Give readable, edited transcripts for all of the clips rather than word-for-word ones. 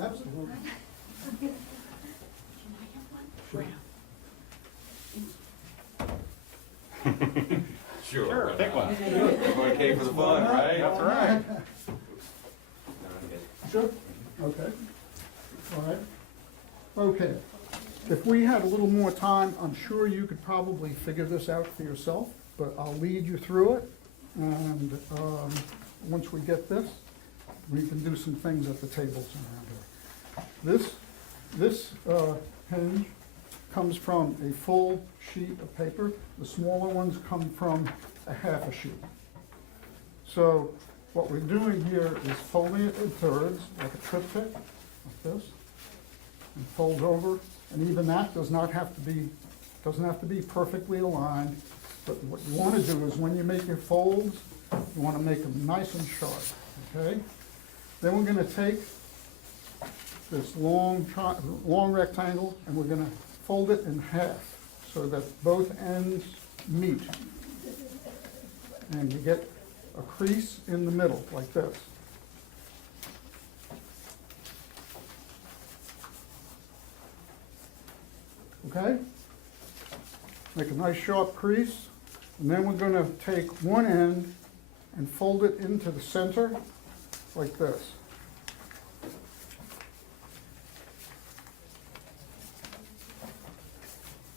Absolutely. Sure, pick one. Okay for the fun, right? That's right. Sure, okay. All right. Okay. If we had a little more time, I'm sure you could probably figure this out for yourself, but I'll lead you through it. And once we get this, we can do some things at the tables around here. This hinge comes from a full sheet of paper. The smaller ones come from a half a sheet. So what we're doing here is folding it in thirds, like a triptych, like this, and fold over. And even that doesn't have to be perfectly aligned. But what you want to do is when you make your folds, you want to make them nice and sharp, okay? Then we're going to take this long rectangle and we're going to fold it in half so that both ends meet. And you get a crease in the middle like this. Okay? Make a nice sharp crease. And then we're going to take one end and fold it into the center like this.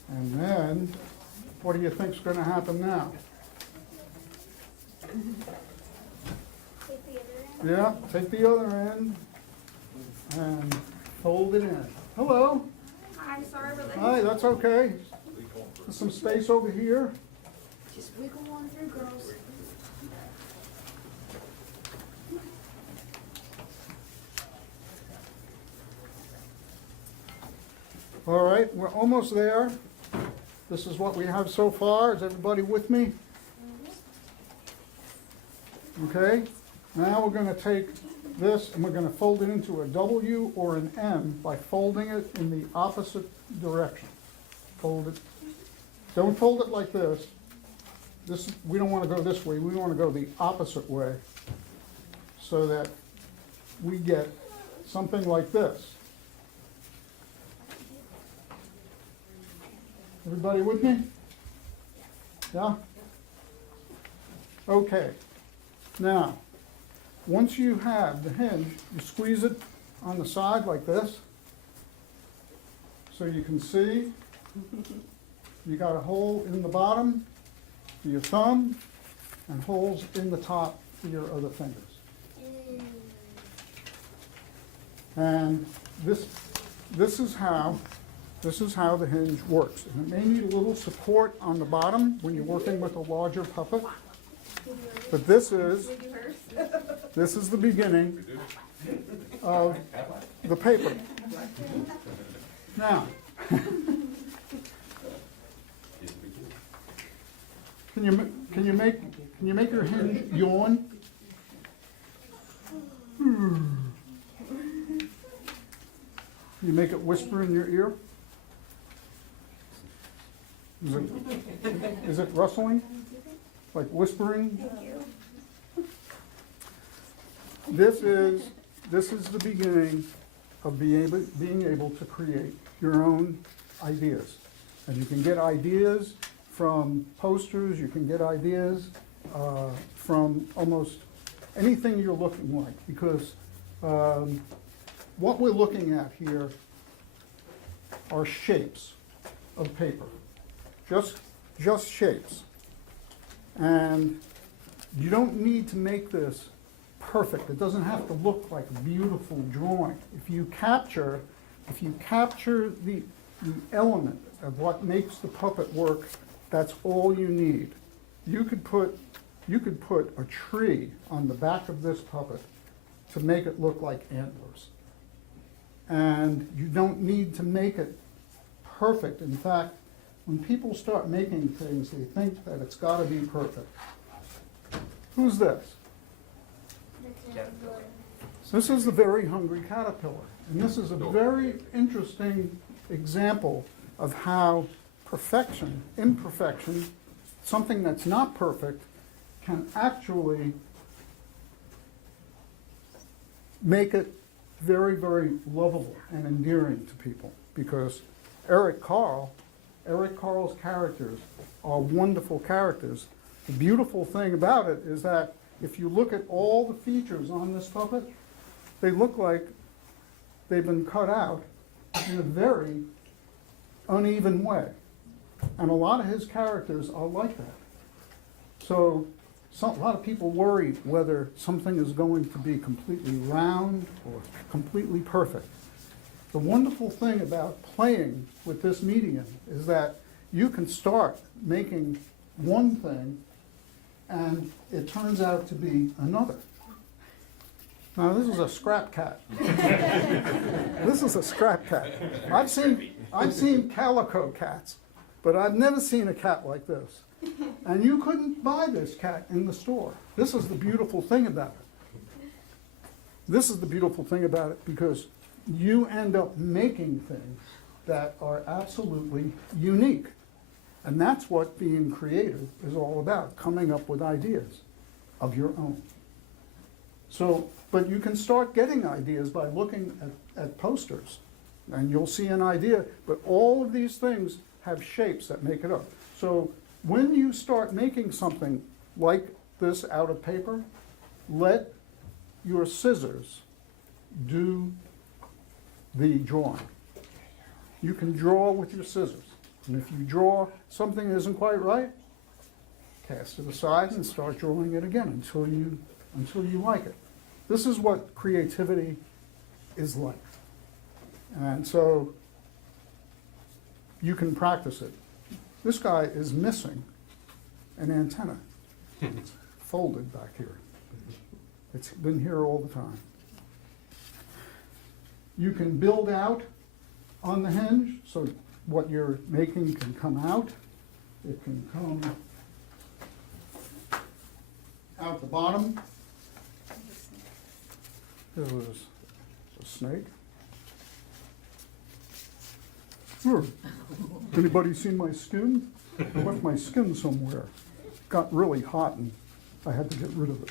And then, what do you think's going to happen now? Yeah, take the other end and fold it in. Hello. Hi, sorry for the. Hi, that's okay. There's some space over here. Just wiggle on through, girls. All right, we're almost there. This is what we have so far. Is everybody with me? Okay, now we're going to take this and we're going to fold it into a W or an M by folding it in the opposite direction. Fold it. Don't fold it like this. We don't want to go this way. We want to go the opposite way so that we get something like this. Everybody with me? Yeah? Okay. Now, once you have the hinge, you squeeze it on the side like this. So you can see you got a hole in the bottom for your thumb and holes in the top for your other fingers. And this is how the hinge works. And it may need a little support on the bottom when you're working with a larger puppet. But this is the beginning of the paper. Now, can you make your hinge yawn? You make it whisper in your ear? Is it rustling? Like whispering? This is the beginning of being able to create your own ideas. And you can get ideas from posters, you can get ideas from almost anything you're looking like, because what we're looking at here are shapes of paper, just shapes. And you don't need to make this perfect. It doesn't have to look like a beautiful drawing. If you capture the element of what makes the puppet work, that's all you need. You could put a tree on the back of this puppet to make it look like antlers. And you don't need to make it perfect. In fact, when people start making things, they think that it's got to be perfect. Who's this? This is the very hungry caterpillar. And this is a very interesting example of how imperfection, something that's not perfect, can actually make it very, very lovable and endearing to people, because Eric Carl's characters are wonderful characters. The beautiful thing about it is that if you look at all the features on this puppet, they look like they've been cut out in a very uneven way. And a lot of his characters are like that. So a lot of people worry whether something is going to be completely round or completely perfect. The wonderful thing about playing with this medium is that you can start making one thing and it turns out to be another. Now, this is a scrap cat. This is a scrap cat. I've seen calico cats, but I've never seen a cat like this. And you couldn't buy this cat in the store. This is the beautiful thing about it. This is the beautiful thing about it, because you end up making things that are absolutely unique. And that's what being creative is all about, coming up with ideas of your own. So, but you can start getting ideas by looking at posters, and you'll see an idea, but all of these things have shapes that make it up. So when you start making something like this out of paper, let your scissors do the drawing. You can draw with your scissors. And if you draw something that isn't quite right, cast it aside and start drawing it again until you like it. This is what creativity is like. And so you can practice it. This guy is missing an antenna. It's folded back here. It's been here all the time. You can build out on the hinge, so what you're making can come out. It can come out the bottom. There was a snake. Sure. Anybody seen my skin? I left my skin somewhere. Got really hot and I had to get rid of it.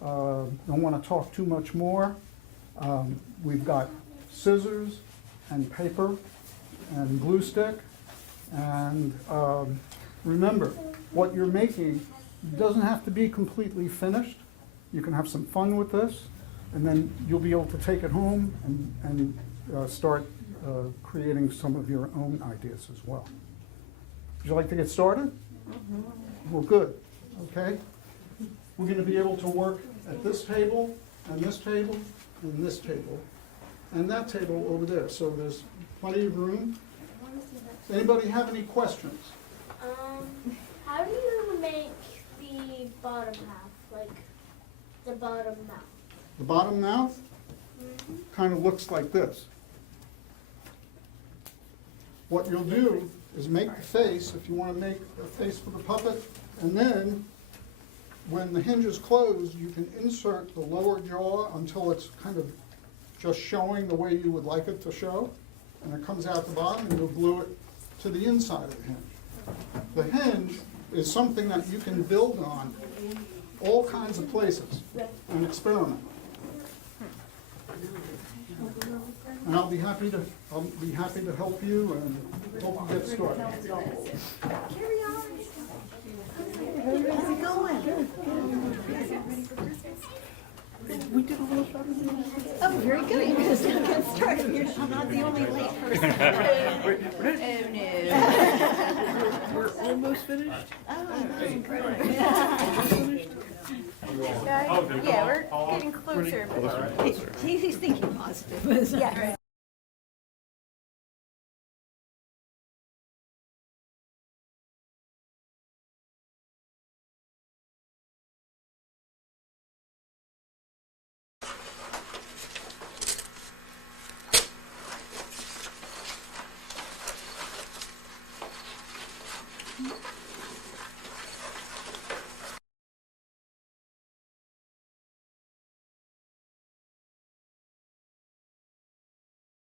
I don't want to talk too much more. We've got scissors and paper and glue stick. And remember, what you're making doesn't have to be completely finished. You can have some fun with this, and then you'll be able to take it home and start creating some of your own ideas as well. Would you like to get started? Well, good. Okay. We're going to be able to work at this table, and this table, and this table, and that table over there. So there's plenty of room. Anybody have any questions? How do you make the bottom half, like the bottom mouth? The bottom mouth kind of looks like this. What you'll do is make the face, if you want to make a face for the puppet, and then when the hinge is closed, you can insert the lower jaw until it's kind of just showing the way you would like it to show, and it comes out the bottom, and you'll glue it to the inside of the hinge. The hinge is something that you can build on all kinds of places and experiment. And I'll be happy to help you and help you get started. Carry on. How's it going? We did a little shopping. Oh, very good. You just got get started. I'm not the only late person. Oh, no. We're almost finished. Oh, that's incredible. Yeah, we're getting closer. He's thinking positive. Yeah.